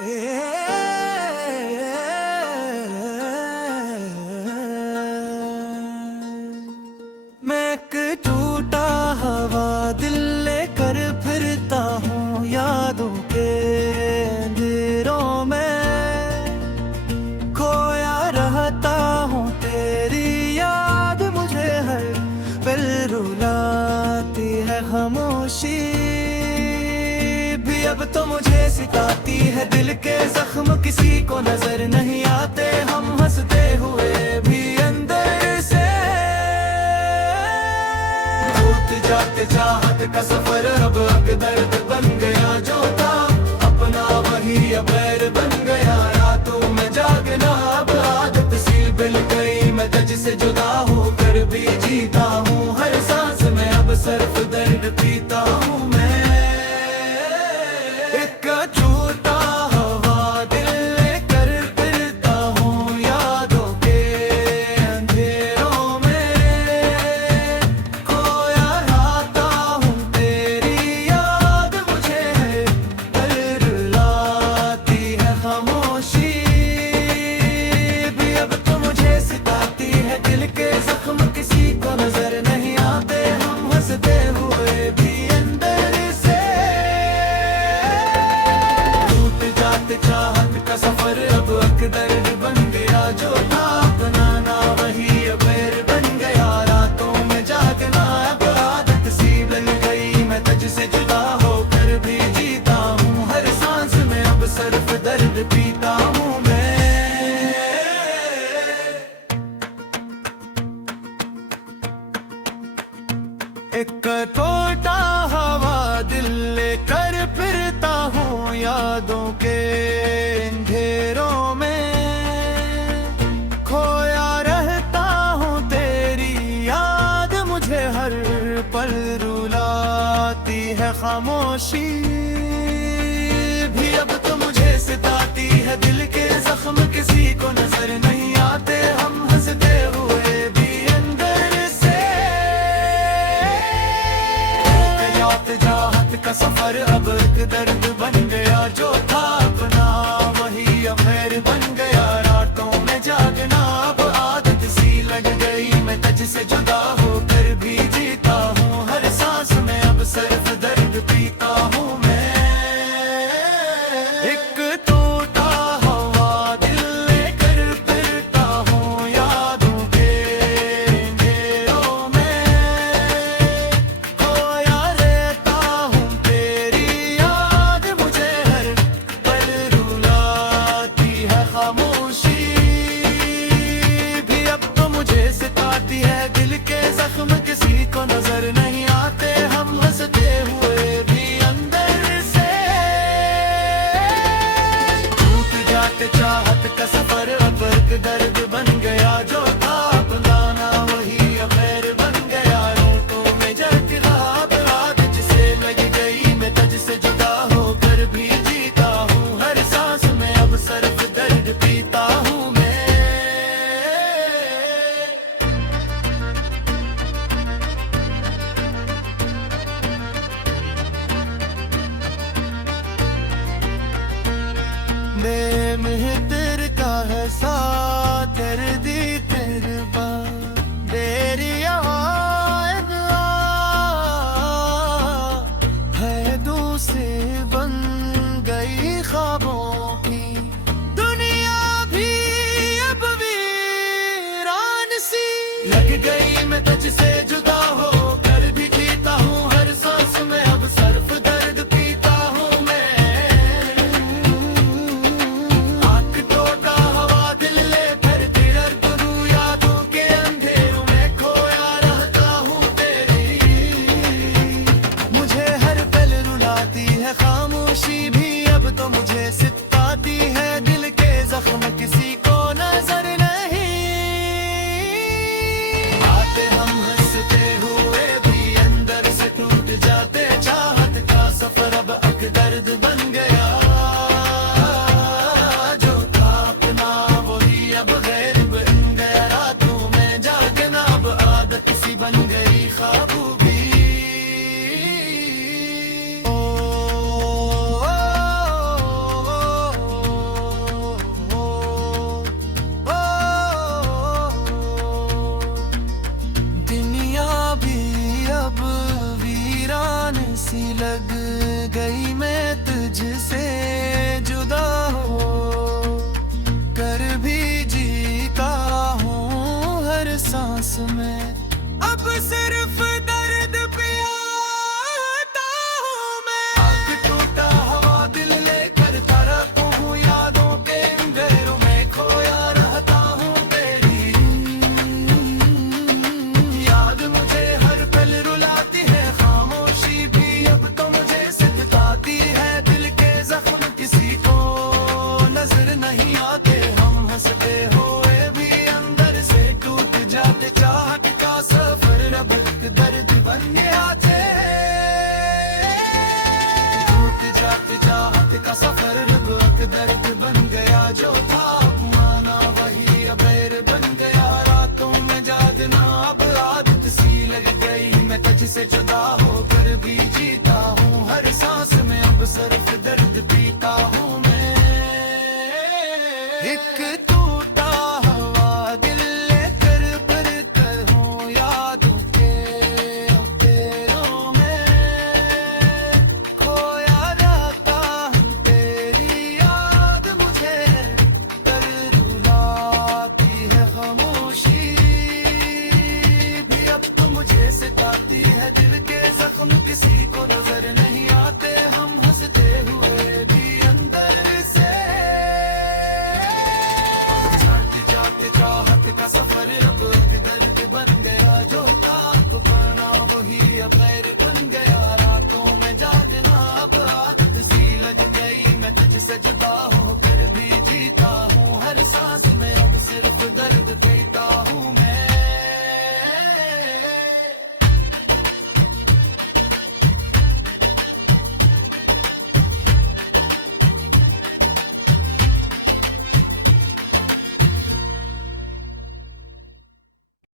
मैं एक टूटा हवा दिल लेकर फिरता हूँ यादों के अंधेरों में, खोया रहता हूँ तेरी याद मुझे हर पल रुलाती है खामोशी भी अब तो मुझे सिखाती है। दिल के जख्म किसी को नजर नहीं आते, हम हंसते हुए भी अंदर से टूट जाते चाहत का सफर अब दर्द बन गया जो था अपना वही अब गैर बन गया। रातों में जागना अब आदत सी बिल गई, मैं तुझसे जुदा होकर भी जीता हूँ, हर सांस में अब सिर्फ दर्द पीता हूँ मैं। एक टूटा हवा दिल लेकर फिरता हूँ यादों के अंधेरों में, खोया रहता हूँ तेरी याद मुझे पल रुलाती है खामोशी भी अब तो मुझे सिखाती है। दिल के जख्म किसी को नजर नहीं आते, हम हंसते हुए भी अंदर से टूट जाते चाहत का सफर अब दर्द बन गया जो था अपना ना वही अब गैर बन गया। रातों में जागना अब आदत सी बन गई, मैं तुझसे जुदा होकर भी जीता हूँ, हर सांस में अब सिर्फ दर्द पीता हूँ मैं। एक टूटा हवा दिल लेकर फिरता हूँ यादों के अंधेरों में, खोया रहता हूँ तेरी याद मुझे हर पल रुलाती है खामोशी भी अब तो मुझे सिताती है। दिल के जख्म किसी को नजर नहीं आते, हम हंसते हुए भी अंदर से चाहत का सफर अब दर्द बन गया जो था अपना वही अब खैर बन गया। रातों में जागना अब आदत सी लग गई, मैं तुझसे जुदा होकर भी जीता हूँ, हर सांस में अब सिर्फ दर्द पीता हूँ मैं। एक टूटा हवा दिल लेकर फिरता हूँ यादों के अंधेरों में, खोया रहता हूँ तेरी याद मुझे हर पल रुलाती है खामोशी भी अब तो मुझे सिखाती है। दिल के जख्म किसी को नजर नहीं आते, हम हंसते हुए भी अंदर से टूट जाते चाहत का सफर अब दर्द बन गया जो था अपना ना वही अब गैर बन गया। रातों में जगना अब आदत से लग गई, मैं तुझसे जुदा होकर भी जीता हूँ, हर सांस में अब सिर्फ दर्द पीता हूँ मैं। नेम है तेरे का है साथ तेरे दी तेरे बात तेरी आवाज़ है दूसरे बन गई ख्वाबों की दुनिया भी अब वीरान सी लग गई, मैं तुझसे जुदा होकर भी जीता हूँ, हर सांस में अब सिर्फ दर्द पीता हूँ मैं। आँख टोटा हवा दिल लेकर दर्द रू जाने सी लग गई मैं तुझसे जुदा हो कर भी जीता हूँ हर सांस में अब सिर्फ दर्द पियाता हूँ मैं आँख टूटा हवा दिल लेकर तरफ हूँ यादों के अंधेरों में खोया रहता हूँ तेरी याद मुझे हर पल रुलाती है खामोशी भी अब तो मुझे सितलाती है दिल के जख्म किसी को नजर नहीं आते हम हंसते हुए भी अंदर से टूट जाते चाहत का सफर अब एक दर्द बन गया टूट जाते चाहत का सफर अब एक दर्द बन गया जो था अपना वही अब बैर बन गया रातों में जागना अब आदत सी लग गई मैं तुझसे जुदा हो